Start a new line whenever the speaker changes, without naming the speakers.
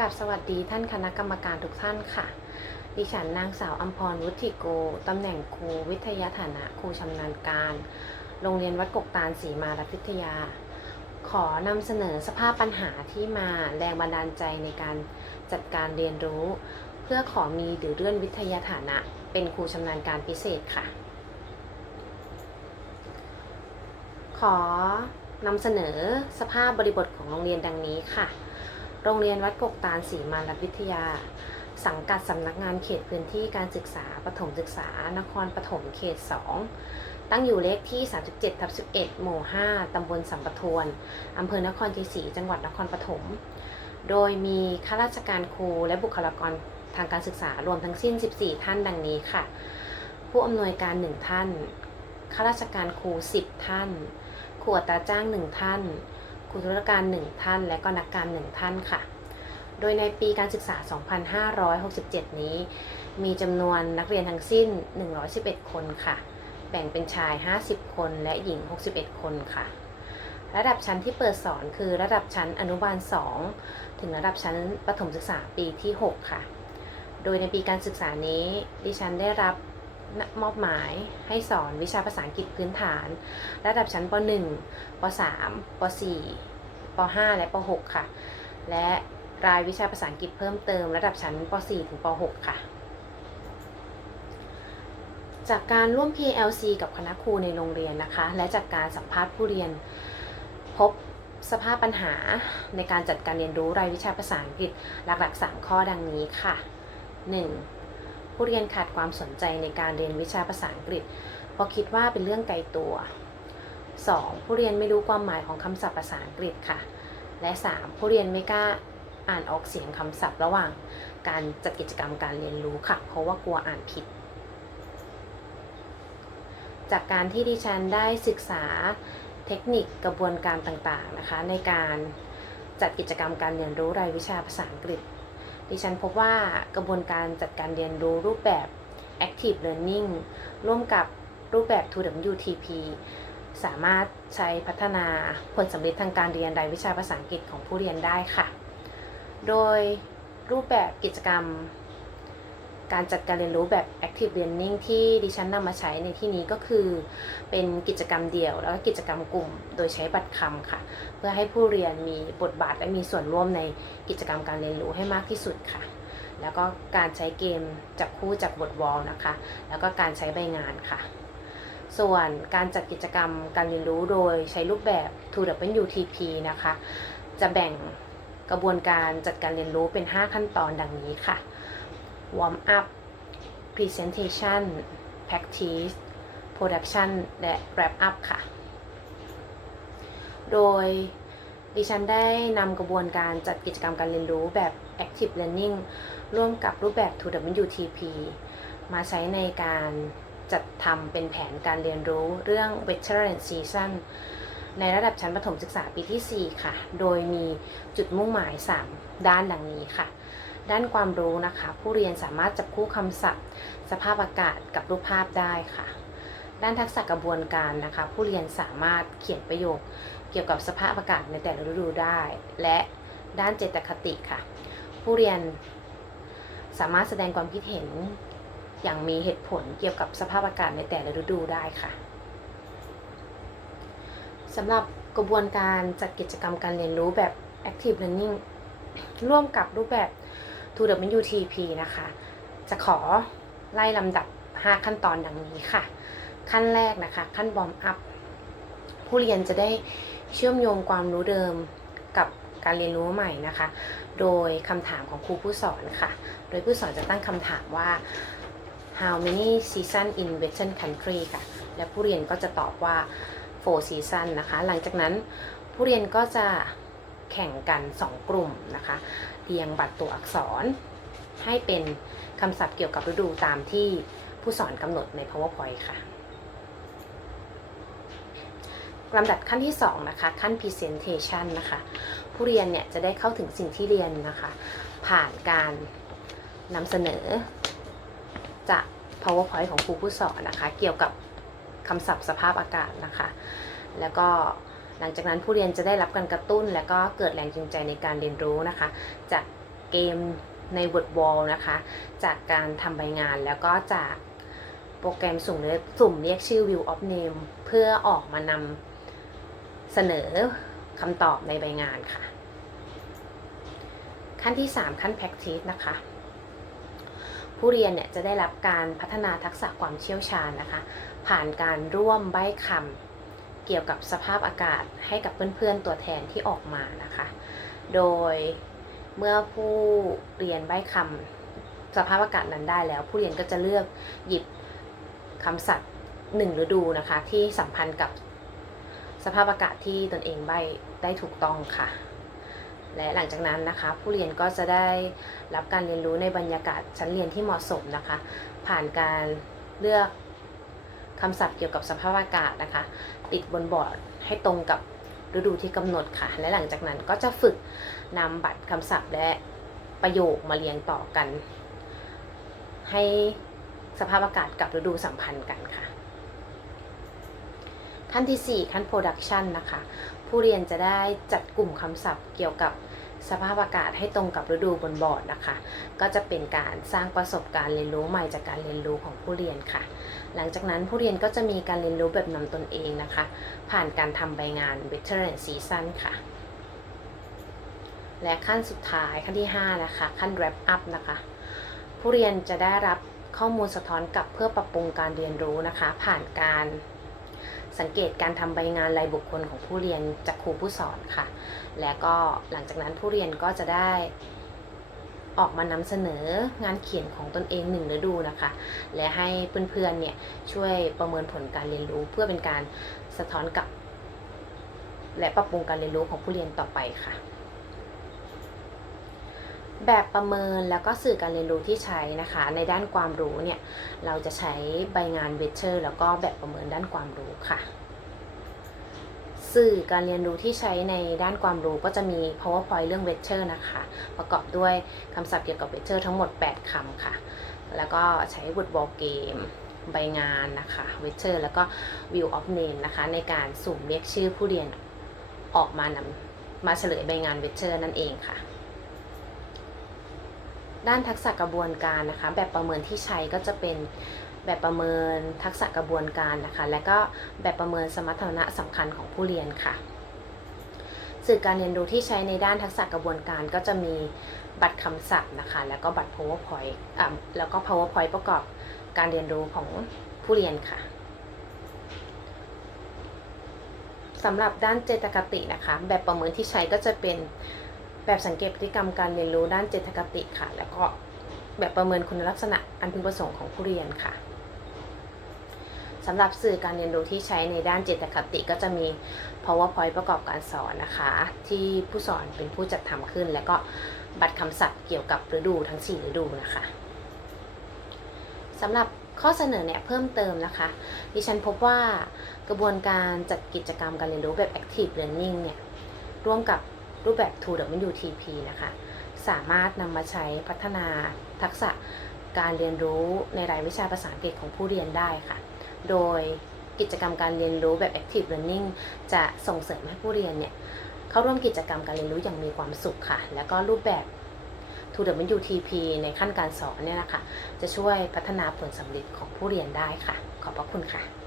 กับสวัสดีท่านคณะกรรมการทุกท่านค่ะ ดิฉันนางสาวอัมพรวุฒิโก ตำแหน่งครูวิทยาฐานะครูชำนาญการ โรงเรียนวัดกกตาลศรีมารัพิทยา ขอนำเสนอสภาพปัญหาที่มาแรงบันดาลใจในการจัดการเรียนรู้ เพื่อขอมีหรือเลื่อนวิทยาฐานะ เป็นครูชำนาญการพิเศษค่ะ ขอนำเสนอสภาพบริบทของโรงเรียนดังนี้ค่ะ โรงเรียนวัดกกตาลศรีมารวิทยา สังกัดสำนักงานเขตพื้นที่การศึกษาปฐมศึกษานครปฐมเขต 2 ตั้งอยู่เลขที่ 37ทับ11 หมู่ 5 ตำบลสัมปทวนอำเภอนครชัยศรีจังหวัดนครปฐม โดยมีข้าราชการครูและบุคลากรทางการศึกษารวมทั้งสิ้น 14 ท่านดังนี้ค่ะ ผู้อำนวยการ 1 ท่าน ข้าราชการครู 10 ท่านครูอัตราจ้าง 1 ท่าน ครูธุรการ1ท่านและก็นักการ1ท่านค่ะ โดยในปีการศึกษา 2567 นี้ มีจำนวนนักเรียนทั้งสิ้น 111 คนค่ะ แบ่งเป็นชาย 50 คนและหญิง 61 คนค่ะ ระดับชั้นที่เปิดสอนคือระดับชั้นอนุบาล 2 ถึงระดับชั้นประถมศึกษาปีที่ 6 ค่ะ โดยในปีการศึกษานี้ดิฉันได้รับมอบหมายให้สอนวิชาภาษาอังกฤษพื้นฐาน ระดับชั้นป .1 ป .3 ป .4 ป .5 และป .6 ค่ะ และรายวิชาภาษาอังกฤษเพิ่มเติมระดับชั้นป .4 ถึงป .6 ค่ะ จากการร่วม PLC กับคณะครูในโรงเรียนนะคะ และจากการสัมภาษณ์ผู้เรียน พบสภาพปัญหาในการจัดการเรียนรู้รายวิชาภาษาอังกฤษหลักๆ 3 ข้อดังนี้ค่ะ 1. ผู้เรียนขาดความสนใจในการเรียนวิชาภาษาอังกฤษ เพราะคิดว่าเป็นเรื่องไกลตัว 2. ผู้เรียนไม่รู้ความหมายของคำศัพท์ภาษาอังกฤษค่ะ และ 3. ผู้เรียนไม่กล้าอ่านออกเสียงคำศัพท์ระหว่างการจัดกิจกรรมการเรียนรู้ค่ะ เพราะว่ากลัวอ่านผิด จากการที่ดิฉันได้ศึกษาเทคนิคกระบวนการต่างๆนะคะ ในการจัดกิจกรรมการเรียนรู้รายวิชาภาษาอังกฤษ ดิฉันพบว่ากระบวนการจัดการเรียนรู้รูปแบบ active learning ร่วมกับรูปแบบ 2WTP สามารถใช้พัฒนาผลสำเร็จทางการเรียนรายวิชาภาษาอังกฤษของผู้เรียนได้ค่ะ โดยรูปแบบกิจกรรม การจัดการเรียนรู้แบบ active learning ที่ดิฉันนำมาใช้ในที่นี้ก็คือ เป็นกิจกรรมเดี่ยวแล้วก็กิจกรรมกลุ่ม โดยใช้บัตรคำค่ะ เพื่อให้ผู้เรียนมีบทบาทและมีส่วนร่วมในกิจกรรมการเรียนรู้ให้มากที่สุดค่ะ แล้วก็การใช้เกมจับคู่จากบทวอลนะคะ แล้วก็การใช้ใบงานค่ะ ส่วนการจัดกิจกรรมการเรียนรู้โดยใช้รูปแบบ 2WTP นะคะ จะแบ่งกระบวนการจัดการเรียนรู้เป็น 5 ขั้นตอนดังนี้ค่ะ warm up presentation practice production และ wrap up ค่ะ โดยดิฉันได้นำกระบวนการจัดกิจกรรมการเรียนรู้แบบ active learning ร่วมกับรูปแบบ 2WTP มาใช้ในการ จัดทำเป็นแผนการเรียนรู้เรื่อง veteran season ในระดับชั้นประถมศึกษาปีที่ 4 ค่ะ โดยมีจุดมุ่งหมาย 3 ด้านดังนี้ค่ะ ด้านความรู้นะคะ ผู้เรียนสามารถจับคู่คำศัพท์ สภาพอากาศกับรูปภาพได้ค่ะ ด้านทักษะกระบวนการนะคะ ผู้เรียนสามารถเขียนประโยค เกี่ยวกับสภาพอากาศในแต่ละฤดูได้ และด้านเจตคติค่ะ ผู้เรียนสามารถแสดงความคิดเห็น อย่างมีเหตุผลเกี่ยวกับสภาพอากาศในแต่ละฤดูได้ค่ะสำหรับกระบวนการจัดกิจกรรมการเรียนรู้แบบ active learning ร่วมกับรูปแบบ 2WTP นะคะ จะขอไล่ลำดับ 5 ขั้นตอนดังนี้ค่ะ ขั้นแรกนะคะ ขั้นบอมอัพ ผู้เรียนจะได้เชื่อมโยงความรู้เดิมกับการเรียนรู้ใหม่นะคะ โดยคำถามของครูผู้สอนค่ะ โดยผู้สอนจะตั้งคำถามว่า how many season in western country ค่ะ และผู้เรียนก็จะตอบว่า four season นะคะ หลังจากนั้นผู้เรียนก็จะแข่งกัน 2 กลุ่มนะคะ เรียงบัตรตัวอักษร ให้เป็นคำศัพท์เกี่ยวกับฤดูตามที่ผู้สอนกำหนดใน powerpoint ค่ะลำดับขั้นที่ 2 นะคะ ขั้น presentation นะคะ ผู้เรียนเนี่ยจะได้เข้าถึงสิ่งที่เรียนนะคะ ผ่านการนำเสนอ จาก powerpoint ของครูผู้สอนนะคะ เกี่ยวกับคำศัพท์สภาพอากาศนะคะ แล้วก็หลังจากนั้นผู้เรียนจะได้รับการกระตุ้น และก็เกิดแรงจูงใจในการเรียนรู้นะคะ จากเกมใน Word Wall นะคะ จากการทำใบงานแล้วก็จากโปรแกรมสุ่มเรียกสุ่มเรียกชื่อ View of Name เพื่อออกมานำเสนอคำตอบในใบงานค่ะ ขั้นที่ 3 ขั้น practice นะคะ ผู้เรียนเนี่ยจะได้รับการพัฒนาทักษะความเชี่ยวชาญนะคะ ผ่านการร่วมใบ้คำเกี่ยวกับสภาพอากาศให้กับเพื่อนๆตัวแทนที่ออกมานะคะ โดยเมื่อผู้เรียนใบ้คำสภาพอากาศนั้นได้แล้ว ผู้เรียนก็จะเลือกหยิบคำศัพท์หนึ่งฤดูนะคะ ที่สัมพันธ์กับสภาพอากาศที่ตนเองใบ้ได้ถูกต้องค่ะ และหลังจากนั้นนะคะ ผู้เรียนก็จะได้รับการเรียนรู้ในบรรยากาศชั้นเรียนที่เหมาะสมนะคะ ผ่านการเลือกคำศัพท์เกี่ยวกับสภาพอากาศนะคะ ติดบนบอร์ดให้ตรงกับฤดูที่กำหนดค่ะ และหลังจากนั้นก็จะฝึกนำบัตรคำศัพท์และประโยคมาเรียงต่อกัน ให้สภาพอากาศกับฤดูสัมพันธ์กันค่ะ ขั้นที่ 4 ขั้น production นะคะ ผู้เรียนจะได้จัดกลุ่มคำศัพท์เกี่ยวกับสภาพอากาศให้ตรงกับฤดูบนบอร์ดนะคะ ก็จะเป็นการสร้างประสบการณ์เรียนรู้ใหม่จากการเรียนรู้ของผู้เรียนค่ะ หลังจากนั้นผู้เรียนก็จะมีการเรียนรู้แบบนำตนเองนะคะ ผ่านการทำใบงาน Veteran Season ค่ะ และขั้นสุดท้ายขั้นที่ 5 นะคะ ขั้น Wrap Up นะคะ ผู้เรียนจะได้รับข้อมูลสะท้อนกลับเพื่อปรับปรุงการเรียนรู้นะคะ ผ่านการ สังเกตการทำใบงานรายบุคคลของผู้เรียนจากครูผู้สอนค่ะ และก็หลังจากนั้นผู้เรียนก็จะได้ออกมานำเสนองานเขียนของตนเองหนึ่งฤดูนะคะ และให้เพื่อนๆเนี่ยช่วยประเมินผลการเรียนรู้เพื่อเป็นการสะท้อนกลับ และปรับปรุงการเรียนรู้ของผู้เรียนต่อไปค่ะ แบบประเมินแล้วก็สื่อการเรียนรู้ที่ใช้นะคะ ในด้านความรู้เนี่ยเราจะใช้ใบงานเวเชอร์แล้วก็แบบประเมินด้านความรู้ค่ะ สื่อการเรียนรู้ที่ใช้ในด้านความรู้ก็จะมี powerpoint เรื่อง w e เ h e r นะคะ ประกอบด้วยคำศัพท์เกี่ยวกับ w e เ h e r ทั้งหมด 8คำค่ะ แล้วก็ใช้ word wall game ใบงานนะคะ w e เ h e r แล้วก็ view of name นะคะในการสุ่มเรียกชื่อผู้เรียนออกมานำมาเฉลยใบงาน w e เ h e r นั่นเองค่ะ ด้านทักษะกระบวนการนะคะ แบบประเมินที่ใช้ก็จะเป็นแบบประเมินทักษะกระบวนการนะคะ และก็แบบประเมินสมรรถนะสำคัญของผู้เรียนค่ะ สื่อการเรียนรู้ที่ใช้ในด้านทักษะกระบวนการก็จะมีบัตรคำศัพท์นะคะ แล้วก็บัตร powerpoint อ่าแล้วก็ powerpoint ประกอบการเรียนรู้ของผู้เรียนค่ะสำหรับด้านเจตคตินะคะ แบบประเมินที่ใช้ก็จะเป็น แบบสังเกตพฤติกรรมการเรียนรู้ด้านเจตคติค่ะ แล้วก็แบบประเมินคุณลักษณะอันพึงประสงค์ของผู้เรียนค่ะสำหรับสื่อการเรียนรู้ที่ใช้ในด้านเจตคติก็จะมี powerpoint ประกอบการสอนนะคะ ที่ผู้สอนเป็นผู้จัดทำขึ้น แล้วก็บัตรคำศัพท์เกี่ยวกับฤดูทั้ง 4 ฤดูนะคะสำหรับข้อเสนอเนี่ยเพิ่มเติมนะคะ ดิฉันพบว่ากระบวนการจัดกิจกรรมการเรียนรู้แบบ active learning เนี่ยร่วมกับ รูปแบบ 2WTP นะคะ สามารถนำมาใช้พัฒนาทักษะการเรียนรู้ในรายวิชาภาษาอังกฤษของผู้เรียนได้ค่ะ โดยกิจกรรมการเรียนรู้แบบ active learning จะส่งเสริมให้ผู้เรียนเนี่ยเข้าร่วมกิจกรรมการเรียนรู้อย่างมีความสุขค่ะ แล้วก็รูปแบบ 2WTP ในขั้นการสอนเนี่ยนะคะ จะช่วยพัฒนาผลสำเร็จของผู้เรียนได้ค่ะ ขอบพระคุณค่ะ